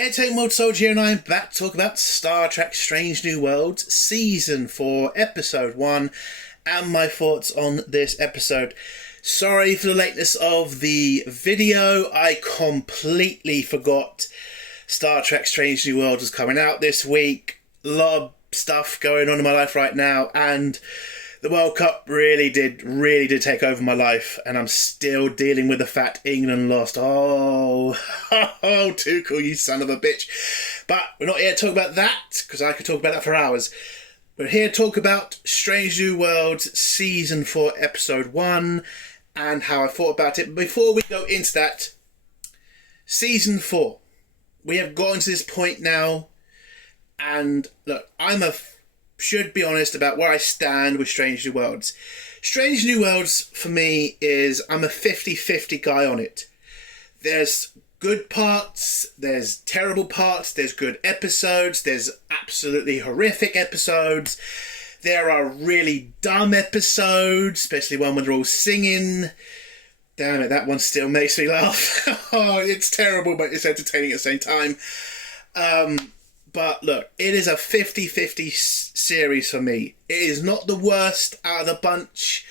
Entertainment World Soldier here, and I am back to talk about Star Trek Strange New Worlds Season 4, Episode 1, and my thoughts on this episode. Sorry for the lateness of the video. I completely forgot Star Trek Strange New Worlds was coming out this week. A lot of stuff going on in my life right now, and the World Cup really did take over my life, and I'm still dealing with the fact England lost. Oh, Tuchel, you son of a bitch. But we're not here to talk about that, because I could talk about that for hours. We're here to talk about Strange New Worlds Season 4, Episode 1, and how I thought about it. But before we go into that, Season 4. We have gotten to this point now, and look, should be honest about where I stand with Strange New Worlds. Strange New Worlds, for me, I'm a 50-50 guy on it. There's good parts, there's terrible parts, there's good episodes, there's absolutely horrific episodes. There are really dumb episodes, especially one when they're all singing. Damn it, that one still makes me laugh. Oh, it's terrible, but it's entertaining at the same time. But look, it is a 50-50 series for me. It is not the worst out of the bunch,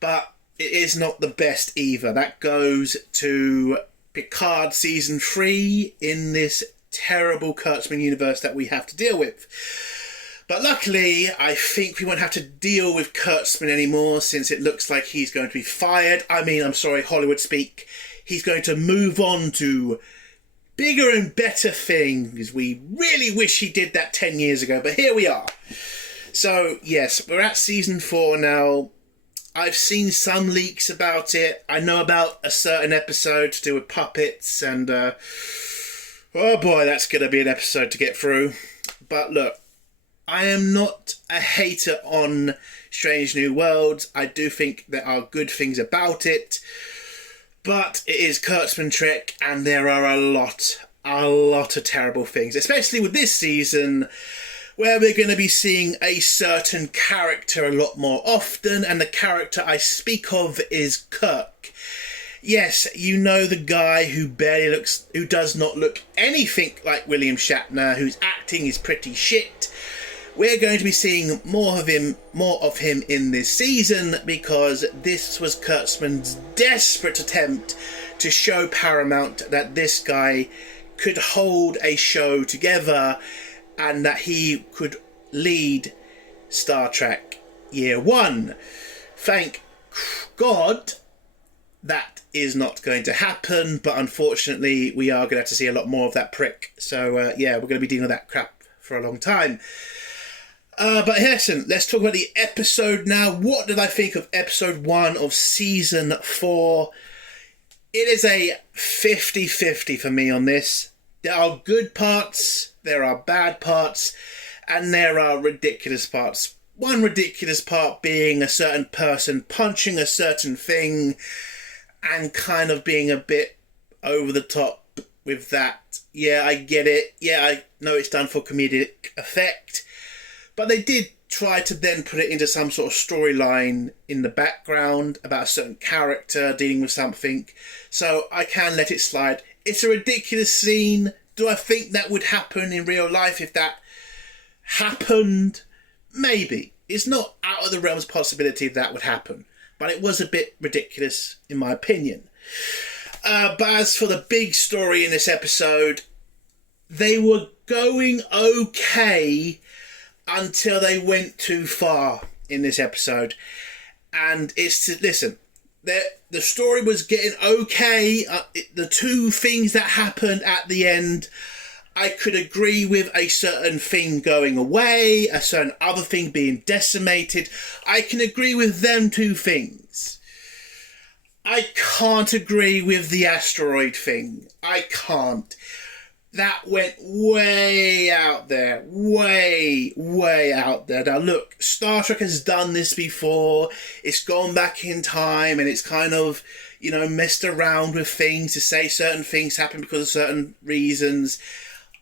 but it is not the best either. That goes to Picard Season 3 in this terrible Kurtzman universe that we have to deal with. But luckily, I think we won't have to deal with Kurtzman anymore, since it looks like he's going to be fired. I'm sorry, Hollywood speak. He's going to move on to bigger and better things. We really wish he did that 10 years ago, but here we are. So, yes, we're at Season 4 now. I've seen some leaks about it. I know about a certain episode to do with puppets, and oh boy, that's going to be an episode to get through. But look, I am not a hater on Strange New Worlds. I do think there are good things about it. But it is Kurtzman Trek, and there are a lot of terrible things, especially with this season, where we're going to be seeing a certain character a lot more often, and the character I speak of is Kirk. Yes, you know, the guy who does not look anything like William Shatner, whose acting is pretty shit. We're going to be seeing more of him in this season, because this was Kurtzman's desperate attempt to show Paramount that this guy could hold a show together and that he could lead Star Trek Year 1. Thank God that is not going to happen, but unfortunately we are going to have to see a lot more of that prick. So yeah, we're going to be dealing with that crap for a long time. But listen, let's talk about the episode now. What did I think of episode 1 of season 4? It is a 50-50 for me on this. There are good parts, there are bad parts, and there are ridiculous parts. One ridiculous part being a certain person punching a certain thing and kind of being a bit over the top with that. Yeah, I get it. Yeah, I know it's done for comedic effect. But they did try to then put it into some sort of storyline in the background about a certain character dealing with something. So I can let it slide. It's a ridiculous scene. Do I think that would happen in real life if that happened? Maybe. It's not out of the realms of possibility that would happen. But it was a bit ridiculous in my opinion. But as for the big story in this episode, they were going okay until they went too far in this episode. And listen, the story was getting okay. The two things that happened at the end, I could agree with a certain thing going away, a certain other thing being decimated. I can agree with them two things. I can't agree with the asteroid thing. I can't. That went way out there. Way out there. Now look, Star Trek has done this before. It's gone back in time and it's kind of, messed around with things to say certain things happen because of certain reasons.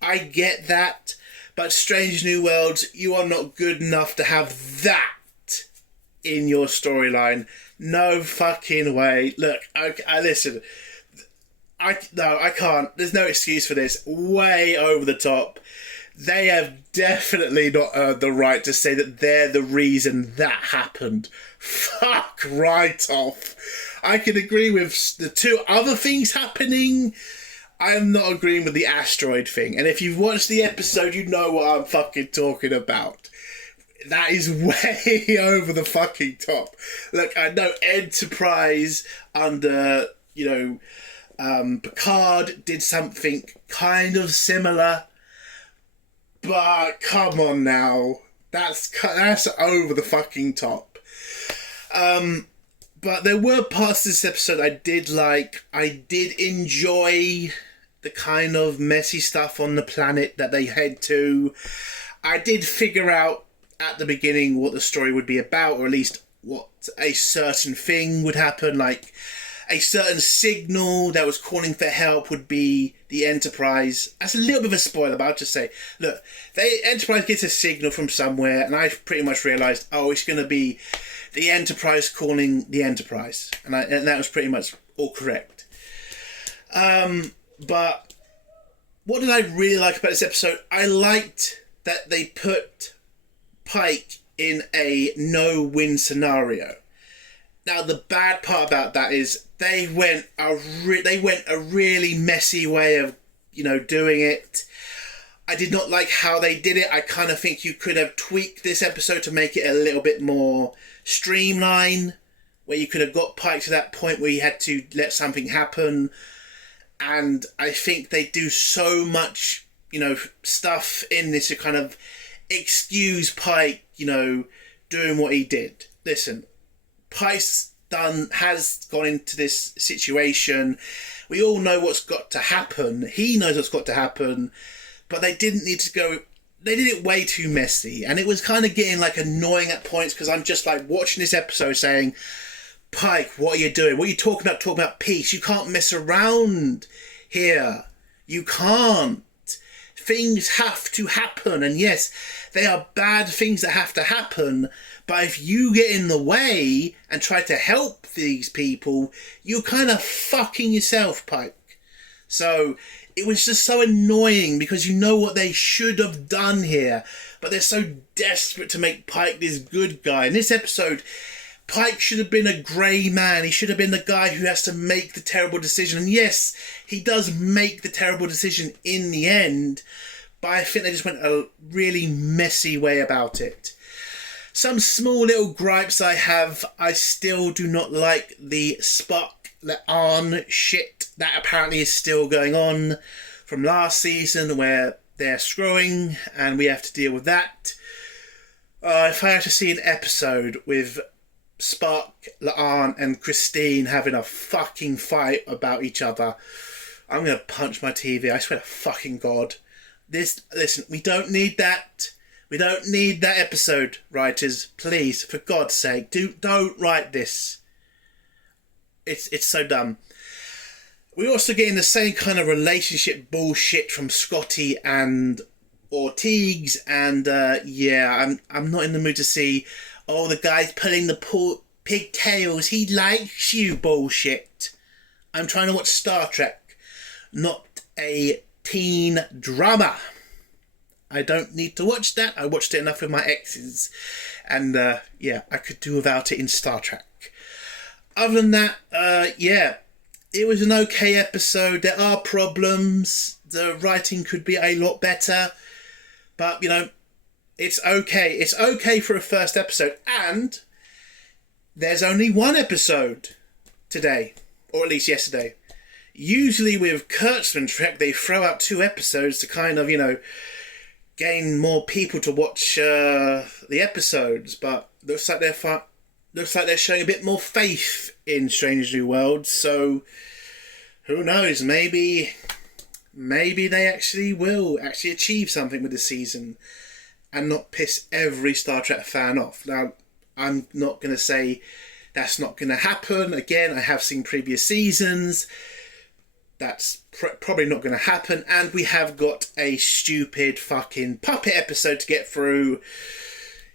I get that. But Strange New Worlds, you are not good enough to have that in your storyline. No fucking way. Look, I listen. I can't. There's no excuse for this. Way over the top. They have definitely not earned the right to say that they're the reason that happened. Fuck right off. I can agree with the two other things happening. I'm not agreeing with the asteroid thing. And if you've watched the episode, you know what I'm fucking talking about. That is way over the fucking top. Look, I know Enterprise under, Picard did something kind of similar. But come on now. That's over the fucking top. But there were parts of this episode I did like. I did enjoy the kind of messy stuff on the planet that they head to. I did figure out at the beginning what the story would be about, or at least what a certain thing would happen, like a certain signal that was calling for help would be the Enterprise. That's a little bit of a spoiler, but I'll just say, look, the Enterprise gets a signal from somewhere, and I pretty much realised, it's going to be the Enterprise calling the Enterprise. And that was pretty much all correct. But what did I really like about this episode? I liked that they put Pike in a no-win scenario. Now, the bad part about that is they went a really messy way of, doing it. I did not like how they did it. I kind of think you could have tweaked this episode to make it a little bit more streamlined, where you could have got Pike to that point where he had to let something happen. And I think they do so much, stuff in this to kind of excuse Pike, doing what he did. Listen, Pike's has gone into this situation. We all know what's got to happen. He knows what's got to happen, but they didn't need to go. They did it way too messy, and it was kind of getting annoying at points because I'm just watching this episode saying, Pike, what are you doing? What are you talking about? Talking about peace. You can't mess around here. You can't. Things have to happen, and yes, they are bad things that have to happen. But if you get in the way and try to help these people, you're kind of fucking yourself, Pike. So it was just so annoying because you know what they should have done here, but they're so desperate to make Pike this good guy. In this episode, Pike should have been a grey man. He should have been the guy who has to make the terrible decision. And yes, he does make the terrible decision in the end, but I think they just went a really messy way about it. Some small little gripes I have. I still do not like the Spock La'an shit that apparently is still going on from last season, where they're screwing and we have to deal with that. If I had to see an episode with Spock, La'an and Christine having a fucking fight about each other, I'm going to punch my TV. I swear to fucking God. Listen, we don't need that. We don't need that episode, writers. Please, for God's sake, don't write this. It's so dumb. We're also getting the same kind of relationship bullshit from Scotty and Ortiz, and I'm not in the mood to see, the guy's pulling the pigtails, he likes you bullshit. I'm trying to watch Star Trek, not a teen drama. I don't need to watch that. I watched it enough with my exes. And, I could do without it in Star Trek. Other than that, it was an okay episode. There are problems. The writing could be a lot better. But, it's okay. It's okay for a first episode. And there's only one episode today. Or at least yesterday. Usually with Kurtzman Trek, they throw out 2 episodes to kind of, gain more people to watch the episodes, but looks like they're showing a bit more faith in Strange New Worlds. So who knows? Maybe they actually will achieve something with the season and not piss every Star Trek fan off. Now, I'm not going to say that's not going to happen. Again, I have seen previous seasons. That's probably not going to happen. And we have got a stupid fucking puppet episode to get through.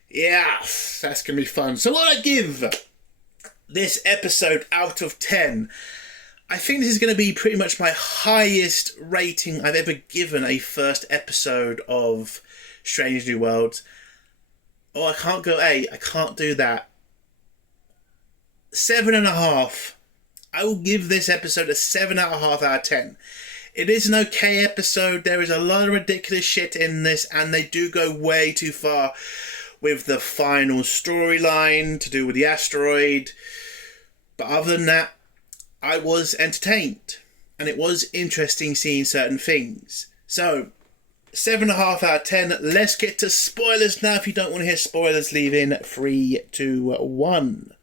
Yeah, that's going to be fun. So what I give this episode out of 10, I think this is going to be pretty much my highest rating I've ever given a first episode of Strange New Worlds. Oh, I can't go 8. I can't do that. 7.5. I will give this episode a 7.5 out of 10. It is an okay episode. There is a lot of ridiculous shit in this, and they do go way too far with the final storyline to do with the asteroid. But other than that, I was entertained, and it was interesting seeing certain things. So, 7.5 out of 10. Let's get to spoilers now. If you don't want to hear spoilers, leave in 3, 2, 1.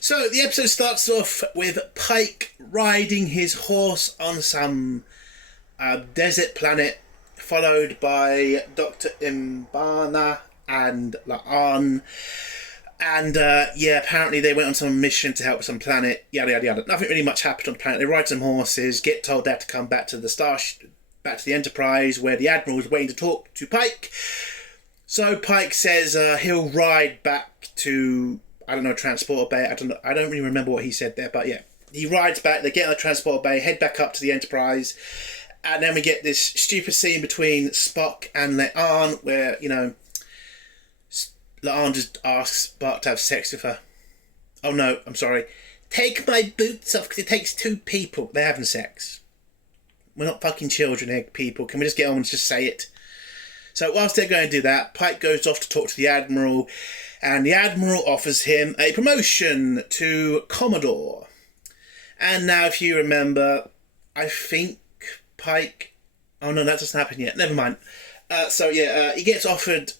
So, the episode starts off with Pike riding his horse on some desert planet, followed by Dr. Imbana and La'an. And, apparently they went on some mission to help some planet, yada, yada, yada. Nothing really much happened on the planet. They ride some horses, get told they have to come back to back to the Enterprise, where the Admiral is waiting to talk to Pike. So Pike says he'll ride back to, I don't know, Transporter Bay. I don't really remember what he said there, but yeah. He rides back, they get on the Transporter Bay, head back up to the Enterprise, and then we get this stupid scene between Spock and La'an, where, La'an just asks Spock to have sex with her. Oh no, I'm sorry. Take my boots off, because it takes 2 people. They're having sex. We're not fucking children here, people. Can we just get on and just say it? So whilst they're going to do that, Pike goes off to talk to the Admiral, and the Admiral offers him a promotion to Commodore. And now, if you remember, I think Pike... Oh no, that doesn't happen yet. Never mind. He gets offered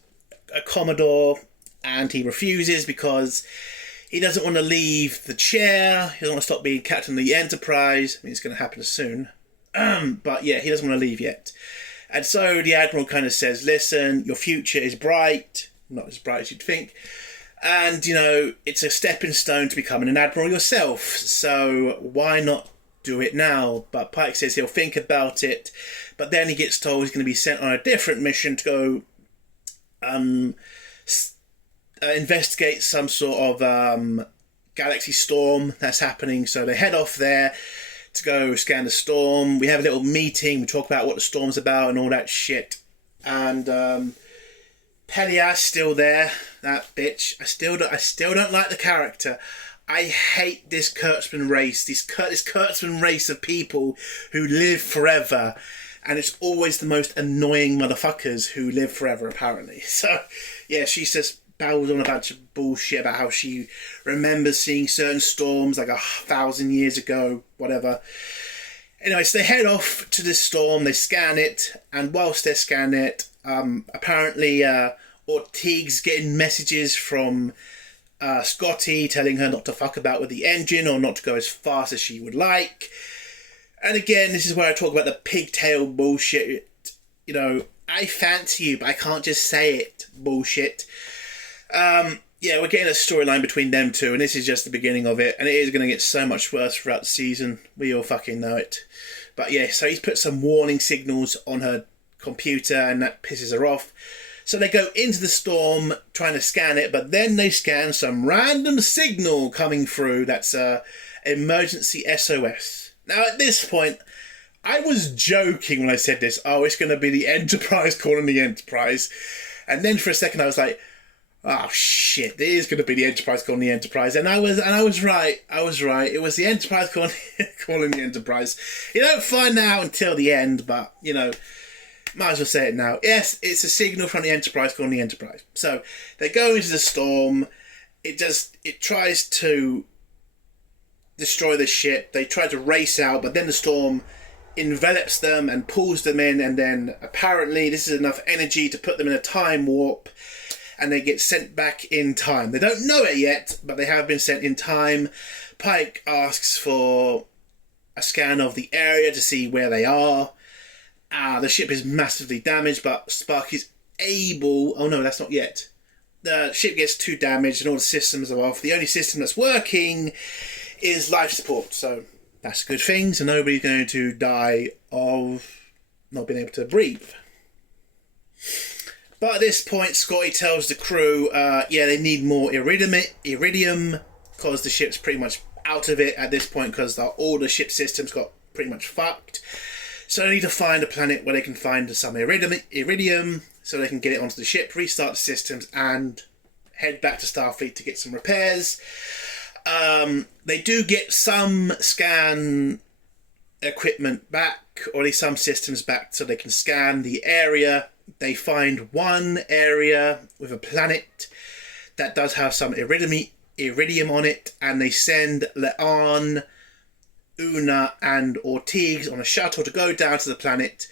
a Commodore, and he refuses because he doesn't want to leave the chair. He doesn't want to stop being captain of the Enterprise. I mean, it's going to happen soon. But yeah, he doesn't want to leave yet. And so the Admiral kind of says, listen, your future is bright. Not as bright as you'd think. And, it's a stepping stone to becoming an Admiral yourself. So why not do it now? But Pike says he'll think about it. But then he gets told he's going to be sent on a different mission to go investigate some sort of galaxy storm that's happening. So they head off there to go scan the storm. We have a little meeting. We talk about what the storm's about and all that shit. And Pelias still there. That bitch. I still don't like the character. I hate this Kurtzman race. This Kurtzman race of people who live forever. And it's always the most annoying motherfuckers who live forever, apparently. So, yeah, she just babbles on a bunch of bullshit about how she remembers seeing certain storms like 1,000 years ago, whatever. Anyway, so they head off to this storm, they scan it, and whilst they're scanning it, apparently Ortiga's getting messages from Scotty telling her not to fuck about with the engine or not to go as fast as she would like. And again, this is where I talk about the pigtail bullshit. I fancy you, but I can't just say it. Bullshit. We're getting a storyline between them two, and this is just the beginning of it. And it is going to get so much worse throughout the season. We all fucking know it. But yeah, so he's put some warning signals on her computer, and that pisses her off. So they go into the storm, trying to scan it, but then they scan some random signal coming through that's emergency SOS. Now, at this point, I was joking when I said this. Oh, it's going to be the Enterprise calling the Enterprise. And then for a second I was like, oh shit, it is going to be the Enterprise calling the Enterprise. And I was right. It was the Enterprise calling the Enterprise. You don't find that out until the end, but, might as well say it now. Yes, it's a signal from the Enterprise calling the Enterprise. So they go into the storm. It tries to destroy the ship. They try to race out, but then the storm envelops them and pulls them in, and then apparently this is enough energy to put them in a time warp, and they get sent back in time. They don't know it yet, but they have been sent in time. Pike asks for a scan of the area to see where they are. The ship is massively damaged, but Spock is able... Oh no, that's not yet. The ship gets too damaged and all the systems are off. The only system that's working is life support, so that's a good thing. So nobody's going to die of not being able to breathe. But at this point, Scotty tells the crew, they need more iridium because the ship's pretty much out of it at this point because all the ship systems got pretty much fucked. So they need to find a planet where they can find some iridium so they can get it onto the ship, restart the systems, and head back to Starfleet to get some repairs. They do get some scan equipment back, or at least some systems back, so they can scan the area. They find one area with a planet that does have some iridium on it, and they send La'an, Una and Ortiz on a shuttle to go down to the planet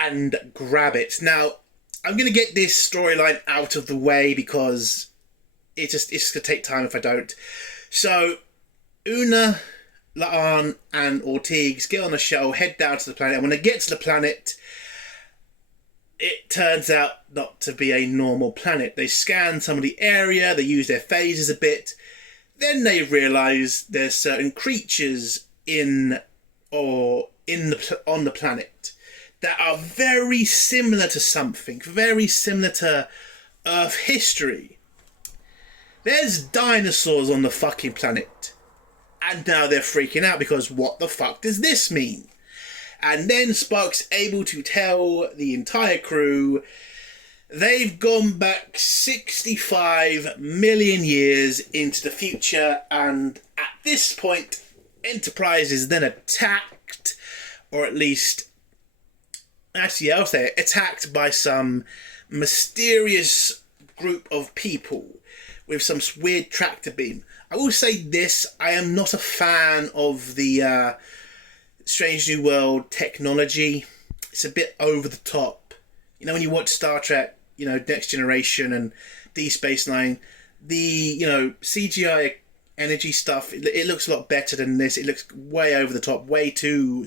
and grab it. Now, I'm going to get this storyline out of the way because it's just going to take time if I don't. So, Una, La'an and Ortiz get on a shuttle, head down to the planet, and when they get to the planet, it turns out not to be a normal planet. They scan some of the area, they use their phasers a bit, then they realise there's certain creatures on the planet that are very similar to something, very similar to Earth history. There's dinosaurs on the fucking planet. And now they're freaking out because what the fuck does this mean? And then Spock's able to tell the entire crew they've gone back 65 million years into the future, and at this point Enterprise is then attacked, or at least, actually I'll say attacked by some mysterious group of people with some weird tractor beam. I will say this, I am not a fan of the Strange New World technology. It's a bit over the top. You know, when you watch Star Trek, you know, Next Generation and Deep Space Nine, the, CGI energy stuff, it looks a lot better than this. It looks way over the top, way too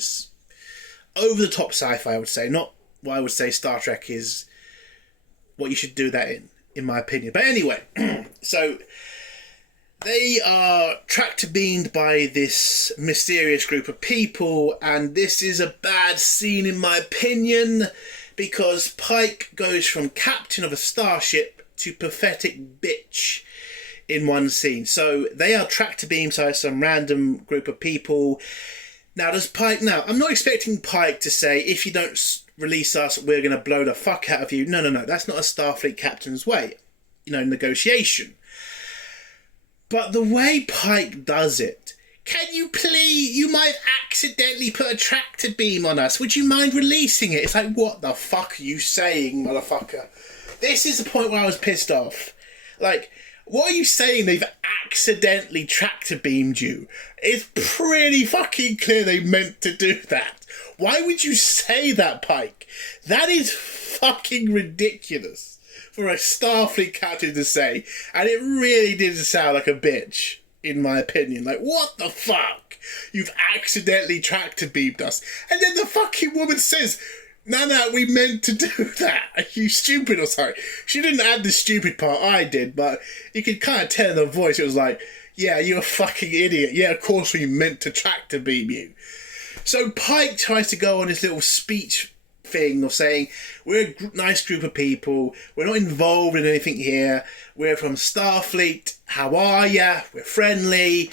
over the top sci-fi, I would say. Not what I would say Star Trek is what you should do that in my opinion. But anyway, so they are tractor beamed by this mysterious group of people, and this is a bad scene in my opinion, because Pike goes from captain of a starship to pathetic bitch in one scene. So they are tractor beamed by some random group of people. Now I'm not expecting Pike to say, if you don't release us, we're going to blow the fuck out of you. No, that's not a Starfleet captain's way, negotiation. But the way Pike does it, can you please, you might accidentally put a tractor beam on us. Would you mind releasing it? It's like, what the fuck are you saying, motherfucker? This is the point where I was pissed off. Like, what are you saying? They've accidentally tractor beamed you. It's pretty fucking clear they meant to do that. Why would you say that, Pike? That is fucking ridiculous for a Starfleet captain to say. And it really did sound like a bitch, in my opinion. Like, what the fuck? You've accidentally tractor beamed us. And then the fucking woman says, no, we meant to do that. Are you stupid or sorry? She didn't add the stupid part, I did, but you could kind of tell in her voice, it was like, yeah, you're a fucking idiot. Yeah, of course we meant to tractor beam you. So Pike tries to go on his little speech thing of saying, we're a nice group of people, we're not involved in anything here, we're from Starfleet, how are ya? We're friendly.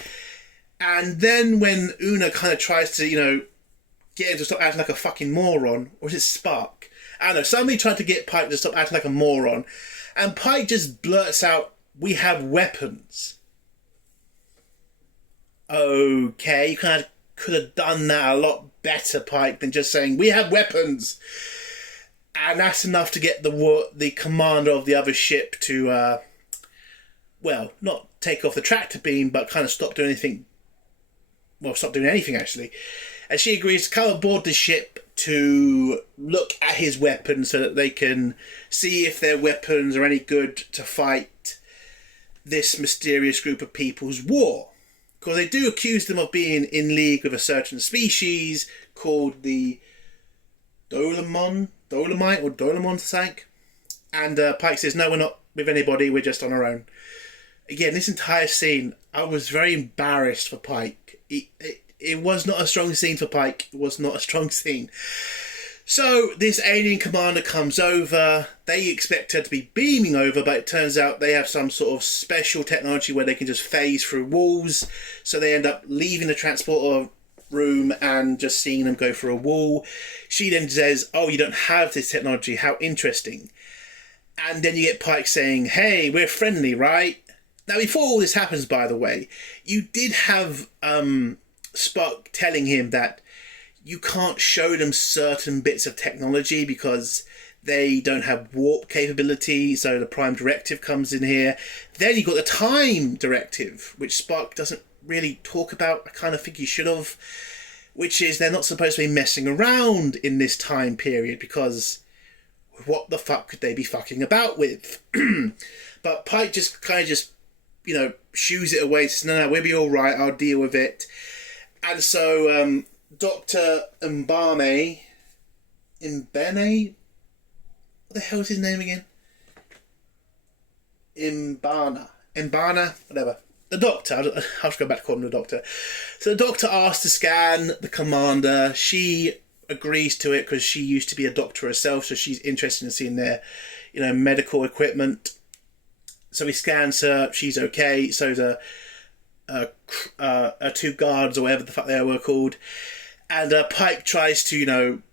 And then when Una kind of tries to, get him to stop acting like a fucking moron, or is it Spock? I don't know, somebody tried to get Pike to stop acting like a moron, and Pike just blurts out, we have weapons. Okay, you kind of could have done that a lot better, Pike, than just saying, we have weapons. And that's enough to get the commander of the other ship to, not take off the tractor beam, but kind of stop doing anything. Well, stop doing anything, actually. And she agrees to come aboard the ship to look at his weapons so that they can see if their weapons are any good to fight this mysterious group of people's war. Because they do accuse them of being in league with a certain species called the Dolomite or Dolomon Sank. And Pike says, no, we're not with anybody, we're just on our own. Again, this entire scene, I was very embarrassed for Pike. It was not a strong scene for Pike. It was not a strong scene. So this alien commander comes over. They expect her to be beaming over, but it turns out they have some sort of special technology where they can just phase through walls. So they end up leaving the transporter room and just seeing them go through a wall. She then says, "Oh, you don't have this technology. How interesting." And then you get Pike saying, "Hey, we're friendly, right?" Now, before all this happens, by the way, you did have Spock telling him that you can't show them certain bits of technology because they don't have warp capability, so the Prime Directive comes in here. Then you got the Time Directive, which Spock doesn't really talk about. I kind of think he should have, which is they're not supposed to be messing around in this time period because what the fuck could they be fucking about with? But Pike just kind of shoos it away, says, no, we'll be all right, I'll deal with it. And so Dr. Mbane, what the hell's his name again? Mbana, whatever. The doctor, I'll just go back to calling him the doctor. So the doctor asks to scan the commander. She agrees to it because she used to be a doctor herself, so she's interested in seeing their, medical equipment. So he scans her. She's okay. So the two guards or whatever the fuck they were called, and Pike tries to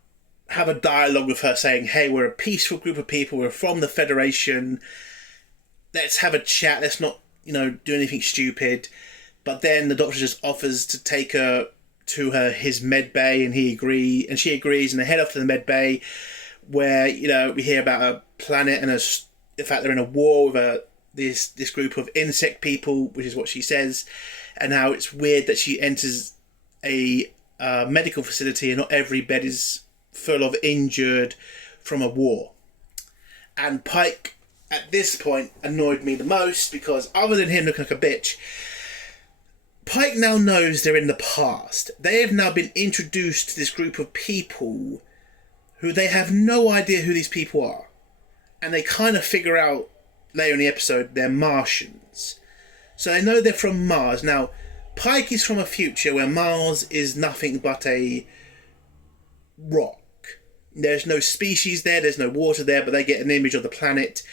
have a dialogue with her, saying, "Hey, we're a peaceful group of people. We're from the Federation. Let's have a chat. Let's not do anything stupid." But then the doctor just offers to take her to his med bay, and she agrees, and they head off to the med bay, where we hear about a planet and the fact they're in a war with this group of insect people, which is what she says, and how it's weird that she enters a medical facility and not every bed is full of injured from a war. And Pike, at this point, annoyed me the most because other than him looking like a bitch, Pike now knows they're in the past. They have now been introduced to this group of people who they have no idea who these people are. And they kind of figure out later in the episode they're Martians. So they know they're from Mars. Now, Pike is from a future where Mars is nothing but a rock. There's no species there's no water there, but they get an image of the planet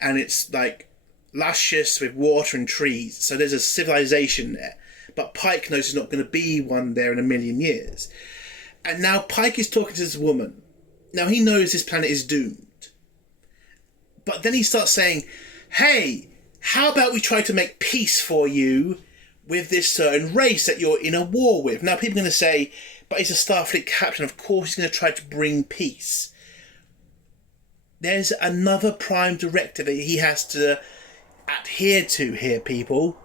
and it's like luscious with water and trees. So there's a civilization there. But Pike knows there's not going to be one there in a million years. And now Pike is talking to this woman. Now he knows this planet is doomed. But then he starts saying, "Hey, how about we try to make peace for you with this certain race that you're in a war with?" Now people are going to say, but he's a Starfleet captain, of course he's going to try to bring peace. There's another Prime Directive that he has to adhere to here, people.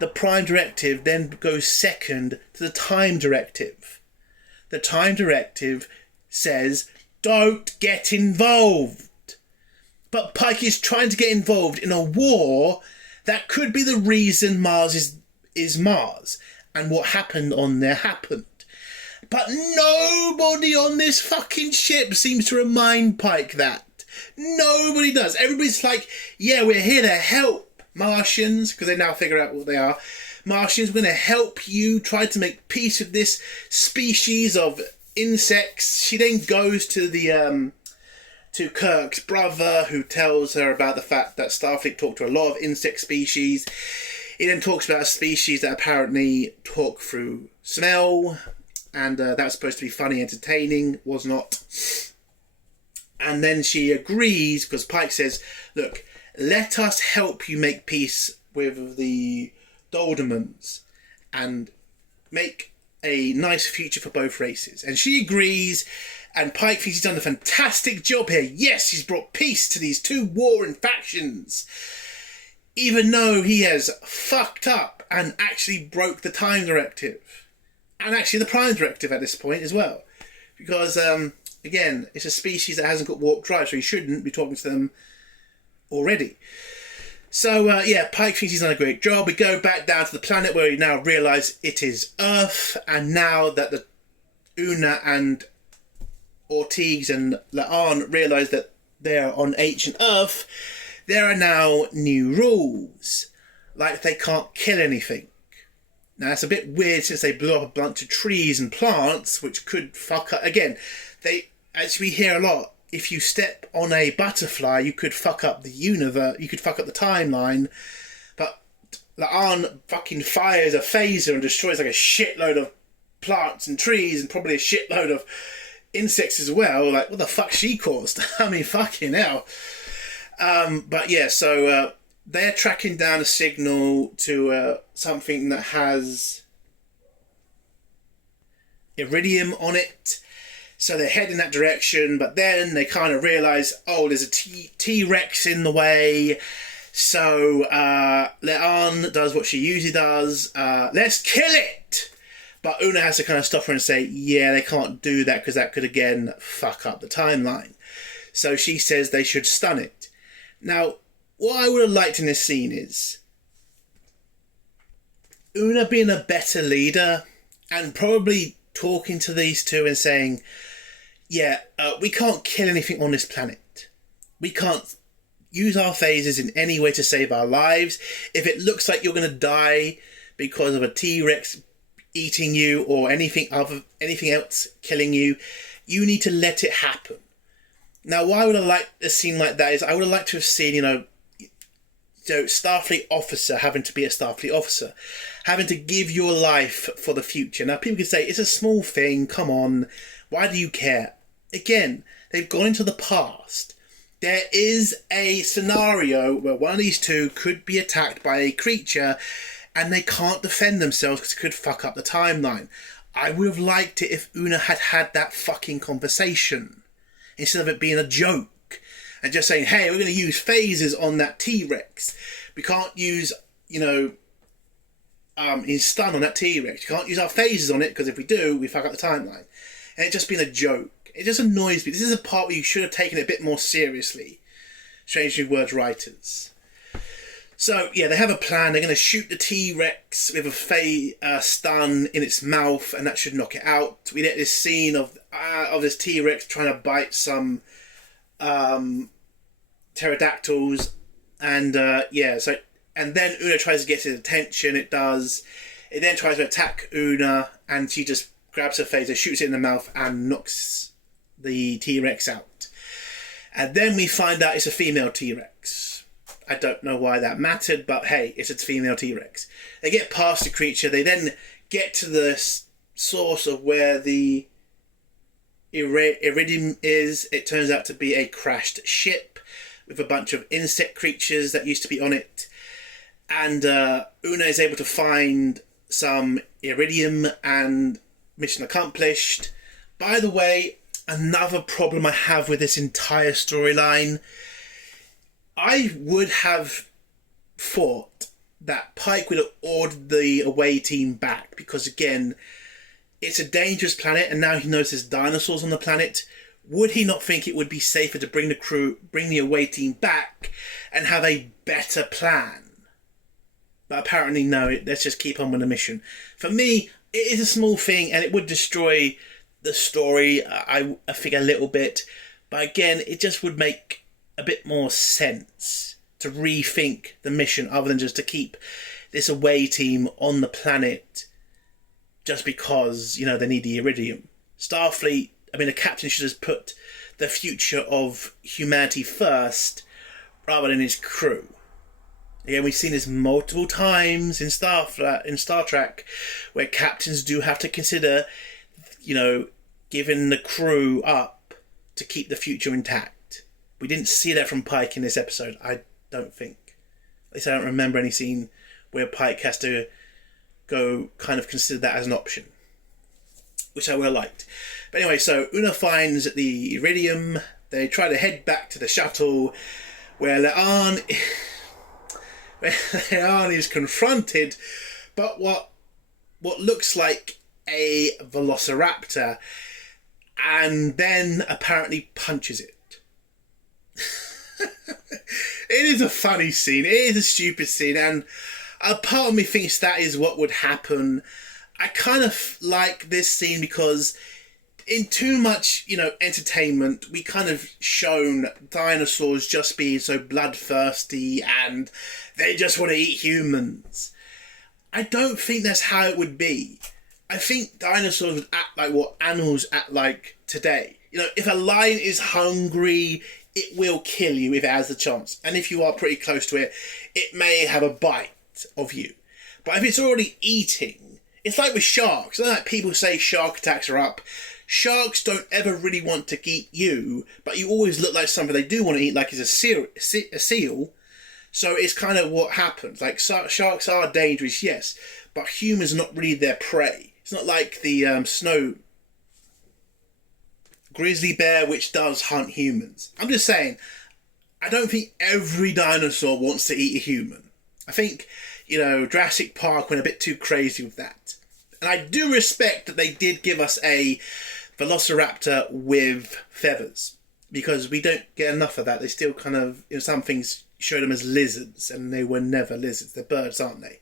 The Prime Directive then goes second to the Time Directive. The Time Directive says, don't get involved. But Pike is trying to get involved in a war that could be the reason Mars is Mars. And what happened on there happened. But nobody on this fucking ship seems to remind Pike that. Nobody does. Everybody's like, yeah, we're here to help Martians, because they now figure out what they are. Martians, we're going to help you try to make peace with this species of insects. She then goes to to Kirk's brother, who tells her about the fact that Starfleet talked to a lot of insect species. He then talks about a species that apparently talk through smell, and that was supposed to be funny, entertaining, was not. And then she agrees, because Pike says, look, let us help you make peace with the Doldemans and make a nice future for both races. And she agrees, and Pike thinks he's done a fantastic job here. Yes, he's brought peace to these two warring factions, even though he has fucked up and actually broke the Time Directive. And actually the Prime Directive at this point as well. Because, again, it's a species that hasn't got warp drive, so he shouldn't be talking to them already. So, Pike thinks he's done a great job. We go back down to the planet where we now realise it is Earth, and now that the Una and Ortiz and La'an realise that they're on ancient Earth, there are now new rules. Like, they can't kill anything. Now, that's a bit weird since they blew up a bunch of trees and plants, which could fuck up. Again, as we hear a lot, if you step on a butterfly, you could fuck up the universe, you could fuck up the timeline. But La'an fucking fires a phaser and destroys like a shitload of plants and trees and probably a shitload of insects as well. Like, what the fuck she caused? I mean, fucking hell. But yeah, so they're tracking down a signal to something that has iridium on it. So they head in that direction, but then they kind of realise, oh, there's a T-Rex in the way. So La'an does what she usually does. Let's kill it! But Una has to kind of stop her and say, yeah, they can't do that because that could, again, fuck up the timeline. So she says they should stun it. Now, what I would have liked in this scene is Una being a better leader and probably talking to these two and saying, yeah, we can't kill anything on this planet. We can't use our phases in any way to save our lives. If it looks like you're going to die because of a T-Rex eating you or anything else killing you, you need to let it happen. Now, why would I like a scene like that is I would have liked to have seen, Starfleet officer having to be a Starfleet officer, having to give your life for the future. Now, people could say, it's a small thing, come on, why do you care? Again, they've gone into the past. There is a scenario where one of these two could be attacked by a creature and they can't defend themselves because it could fuck up the timeline. I would have liked it if Una had had that fucking conversation instead of it being a joke and just saying, hey, we're going to use phases on that T-Rex. We can't use, in stun on that T-Rex. You can't use our phases on it because if we do, we fuck up the timeline. And it just been a joke. It just annoys me. This is a part where you should have taken it a bit more seriously. Strange New Words writers. So, yeah, they have a plan. They're going to shoot the T-Rex with a stun in its mouth, and that should knock it out. We get this scene of this T-Rex trying to bite some pterodactyls, and and then Una tries to get his attention. It does. It then tries to attack Una, and she just grabs her phaser, shoots it in the mouth, and knocks the T-Rex out. And then we find out it's a female T-Rex. I don't know why that mattered, but hey, it's a female T-Rex. They get past the creature. They then get to the source of where the iridium is. It turns out to be a crashed ship with a bunch of insect creatures that used to be on it. And Una is able to find some iridium and mission accomplished. By the way, another problem I have with this entire storyline, I would have thought that Pike would have ordered the away team back because, again, it's a dangerous planet and now he knows there's dinosaurs on the planet. Would he not think it would be safer to bring the away team back and have a better plan? But apparently, no, let's just keep on with the mission. For me, it is a small thing and it would destroy the story, I think, a little bit. But again, it just would make a bit more sense to rethink the mission other than just to keep this away team on the planet just because, they need the iridium. Starfleet, the captain should have put the future of humanity first rather than his crew. Again, we've seen this multiple times in Star Trek where captains do have to consider, giving the crew up to keep the future intact. We didn't see that from Pike in this episode, I don't think. At least I don't remember any scene where Pike has to go kind of consider that as an option, which I would have liked. But anyway, so Una finds the iridium. They try to head back to the shuttle where La'an is confronted but what looks like a velociraptor, and then apparently punches it. It is a funny scene. It is a stupid scene, and a part of me thinks that is what would happen. I kind of like this scene because in too much, entertainment, we kind of shown dinosaurs just being so bloodthirsty and they just want to eat humans. I don't think that's how it would be. I think dinosaurs would act like what animals act like today. if a lion is hungry, it will kill you if it has the chance. And if you are pretty close to it, it may have a bite of you. But if it's already eating, it's like with sharks. Like people say shark attacks are up. Sharks don't ever really want to eat you, but you always look like something they do want to eat, like it's a seal. So it's kind of what happens. Like sharks are dangerous, yes, but humans are not really their prey. It's not like the snow grizzly bear, which does hunt humans. I'm just saying, I don't think every dinosaur wants to eat a human. I think, Jurassic Park went a bit too crazy with that. And I do respect that they did give us a velociraptor with feathers, because we don't get enough of that. They still kind of, some things show them as lizards, and they were never lizards. They're birds, aren't they?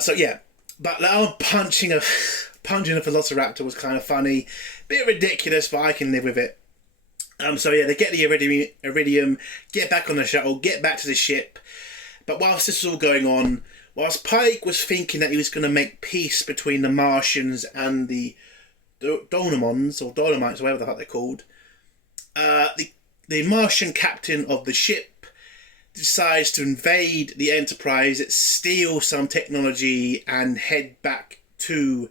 So yeah, but now punching a velociraptor was kind of funny, bit ridiculous, but I can live with it. So yeah, they get the iridium, get back on the shuttle, get back to the ship. But whilst this was all going on, whilst Pike was thinking that he was going to make peace between the Martians and the Dolomons, or Dolomites, or whatever the fuck they're called, the Martian captain of the ship decides to invade the Enterprise, steal some technology, and head back to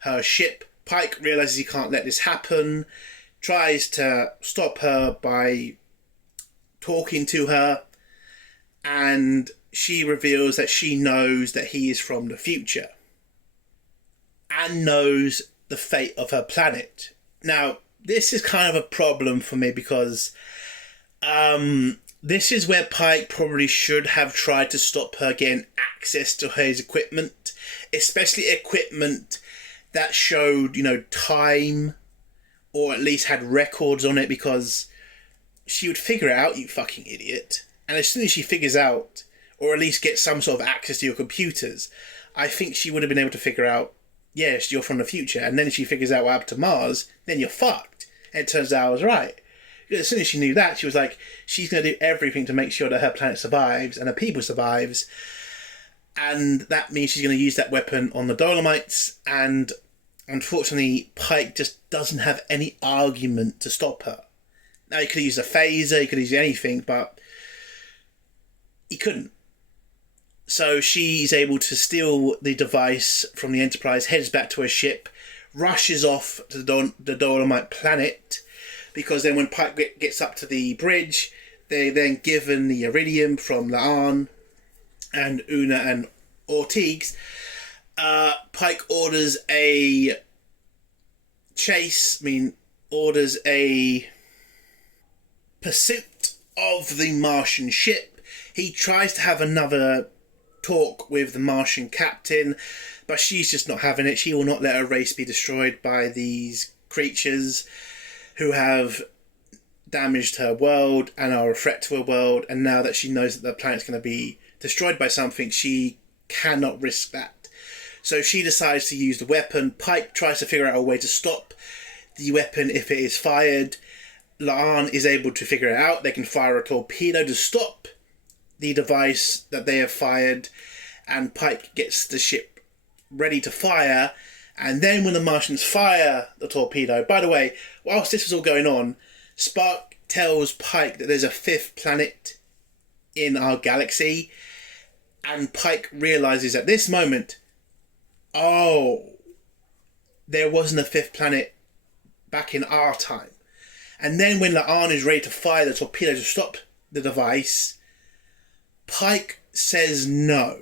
her ship. Pike realises he can't let this happen, tries to stop her by talking to her, and she reveals that she knows that he is from the future and knows the fate of her planet. Now, this is kind of a problem for me because this is where Pike probably should have tried to stop her getting access to his equipment, especially equipment that showed, time, or at least had records on it, because she would figure it out, you fucking idiot. And as soon as she figures out, or at least gets some sort of access to your computers, I think she would have been able to figure out, yes, you're from the future. And then if she figures out what happened to Mars, then you're fucked. And it turns out I was right. As soon as she knew that, she was like, she's going to do everything to make sure that her planet survives and her people survives. And that means she's going to use that weapon on the Dolomites. And unfortunately, Pike just doesn't have any argument to stop her. Now, he could use a phaser, he could use anything, but he couldn't. So she's able to steal the device from the Enterprise, heads back to her ship, rushes off to the Dolomite planet, because then when Pike gets up to the bridge, they're then given the iridium from La'an and Una and Ortiz. Pike orders a orders a pursuit of the Martian ship. He tries to have another talk with the Martian captain, but she's just not having it. She will not let her race be destroyed by these creatures who have damaged her world and are a threat to her world, and now that she knows that the planet's going to be destroyed by something, she cannot risk that. So she decides to use the weapon. Pike tries to figure out a way to stop the weapon if it is fired. La'an is able to figure it out. They can fire a torpedo to stop the device that they have fired, and Pike gets the ship ready to fire. And then when the Martians fire the torpedo, by the way, whilst this was all going on, Spock tells Pike that there's a fifth planet in our galaxy, and Pike realises at this moment, oh, there wasn't a fifth planet back in our time. And then when La'an is ready to fire the torpedo to stop the device, Pike says no.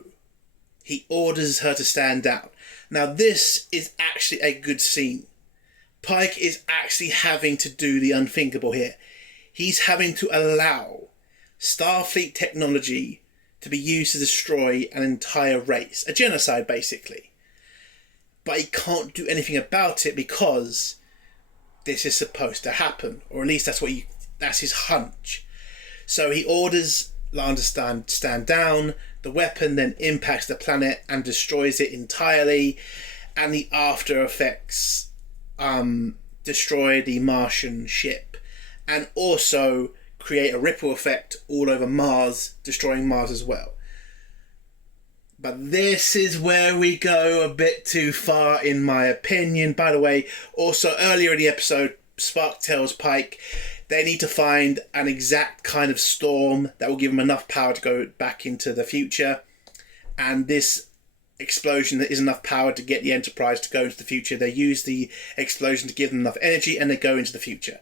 He orders her to stand down. Now this is actually a good scene. Pike is actually having to do the unthinkable here. He's having to allow Starfleet technology to be used to destroy an entire race. A genocide, basically. But he can't do anything about it because this is supposed to happen. Or at least that's his hunch. So he orders La'an to stand down. The weapon then impacts the planet and destroys it entirely, and the after effects destroy the Martian ship and also create a ripple effect all over Mars, destroying Mars as well. But this is where we go a bit too far, in my opinion. By the way, also earlier in the episode, Spock tells Pike they need to find an exact kind of storm that will give them enough power to go back into the future. And this explosion is enough power to get the Enterprise to go into the future. They use the explosion to give them enough energy and they go into the future.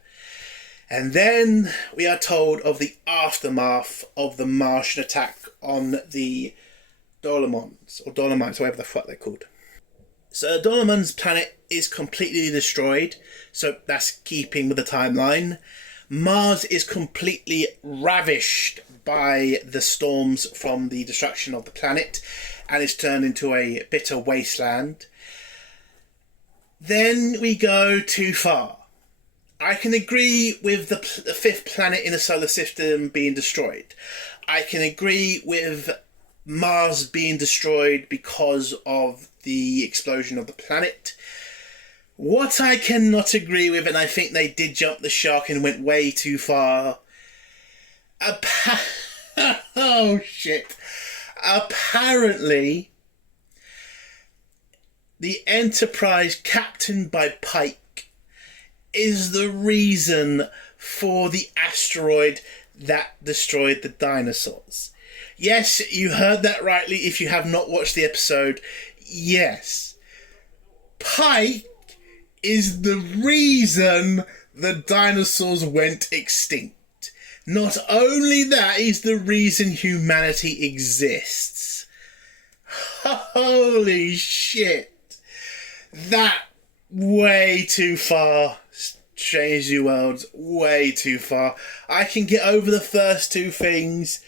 And then we are told of the aftermath of the Martian attack on the Dolomons, or Dolomites, whatever the fuck they're called. So Dolomon's planet is completely destroyed, so that's keeping with the timeline. Mars is completely ravished by the storms from the destruction of the planet and is turned into a bitter wasteland. Then we go too far. I can agree with the fifth planet in the solar system being destroyed. I can agree with Mars being destroyed because of the explosion of the planet. What I cannot agree with, and I think they did jump the shark and went way too far. Oh shit. Apparently, the Enterprise captained by Pike is the reason for the asteroid that destroyed the dinosaurs. Yes, you heard that rightly if you have not watched the episode. Yes. Pike is the reason the dinosaurs went extinct. Not only that, he's the reason humanity exists. Holy shit. That way too far. Strange New Worlds, way too far. I can get over the first two things.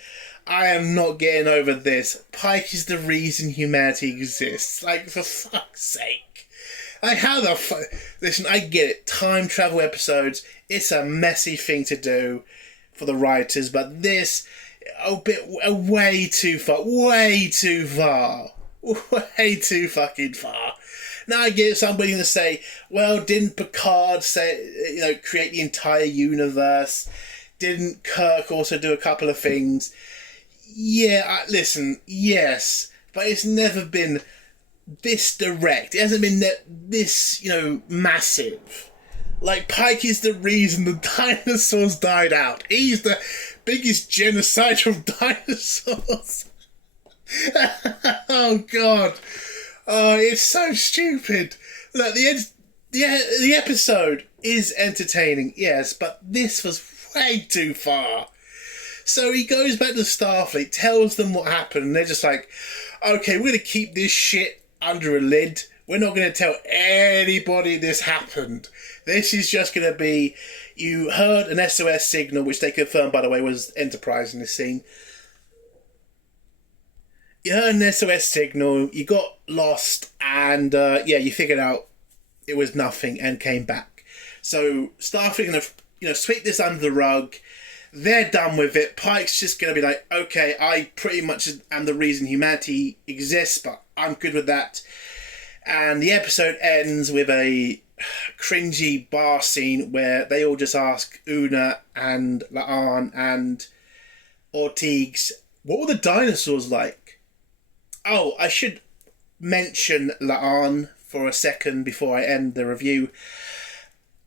I am not getting over this. Pike is the reason humanity exists. Like, for fuck's sake. Like, how the fuck... Listen, I get it. Time travel episodes, it's a messy thing to do for the writers, but this, way too far. Way too far. Way too fucking far. Now I get somebody to say, well, didn't Picard create the entire universe? Didn't Kirk also do a couple of things? Yeah, listen, yes, but it's never been this direct. It hasn't been this, massive. Like, Pike is the reason the dinosaurs died out. He's the biggest genocide of dinosaurs. Oh, God. Oh, it's so stupid. Look, the episode is entertaining, yes, but this was way too far. So he goes back to Starfleet, tells them what happened, and they're just like, okay, we're going to keep this shit under a lid. We're not going to tell anybody this happened. This is just going to be, you heard an SOS signal, which they confirmed, by the way, was Enterprise in this scene. You heard an SOS signal, you got lost, and you figured out it was nothing and came back. So Starfleet are going to, sweep this under the rug. They're done with it. Pike's just going to be like, okay, I pretty much am the reason humanity exists, but I'm good with that. And the episode ends with a cringy bar scene where they all just ask Una and La'an and Ortiz, what were the dinosaurs like? Oh, I should mention La'an for a second before I end the review.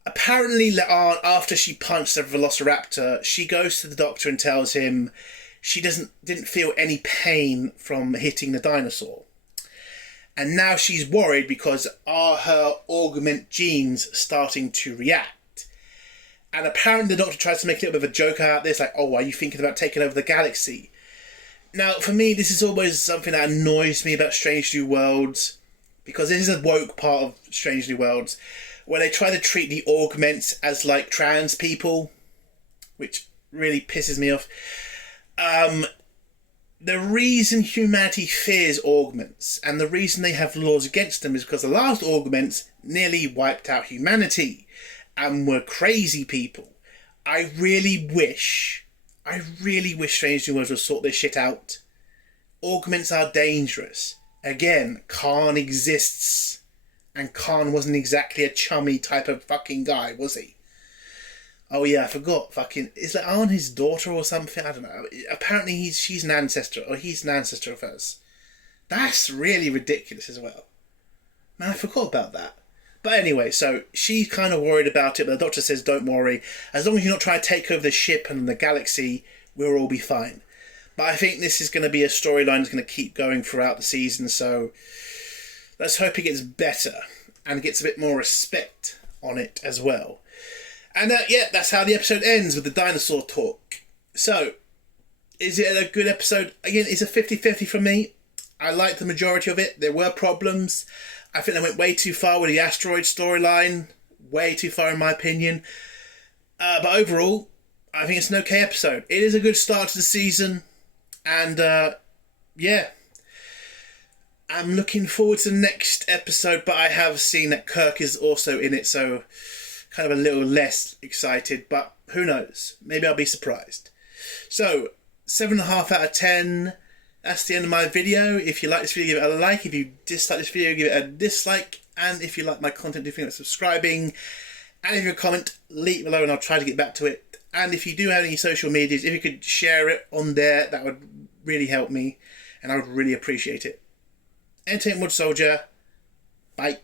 Apparently La'an, after she punched the Velociraptor, she goes to the doctor and tells him she didn't feel any pain from hitting the dinosaur. And now she's worried because are her augment genes starting to react? And apparently the doctor tries to make a little bit of a joke out of this, like, oh, are you thinking about taking over the galaxy? Now, for me, this is always something that annoys me about Strange New Worlds, because this is a woke part of Strange New Worlds, where they try to treat the augments as like trans people, which really pisses me off. The reason humanity fears augments and the reason they have laws against them is because the last augments nearly wiped out humanity and were crazy people. I really wish Strange New Worlds would sort this shit out. Augments are dangerous. Again, Khan exists. And Khan wasn't exactly a chummy type of fucking guy, was he? Oh yeah, I forgot. Fucking, is that Arn his daughter or something? I don't know. Apparently she's an ancestor, or he's an ancestor of hers. That's really ridiculous as well. Man, I forgot about that. But anyway, so she's kind of worried about it, but the Doctor says, don't worry. As long as you're not trying to take over the ship and the galaxy, we'll all be fine. But I think this is going to be a storyline that's going to keep going throughout the season, so let's hope it gets better and gets a bit more respect on it as well. And yeah, that's how the episode ends, with the dinosaur talk. So, is it a good episode? Again, it's a 50-50 for me. I liked the majority of it. There were problems. I think they went way too far with the asteroid storyline. Way too far in my opinion. But overall, I think it's an okay episode. It is a good start to the season. And yeah. I'm looking forward to the next episode, but I have seen that Kirk is also in it, so kind of a little less excited, but who knows? Maybe I'll be surprised. So, 7.5 out of 10. That's the end of my video. If you like this video, give it a like. If you dislike this video, give it a dislike. And if you like my content, do think about subscribing. And if you have a comment, leave it below and I'll try to get back to it. And if you do have any social medias, if you could share it on there, that would really help me. And I would really appreciate it. Entertainment Soldier. Bye.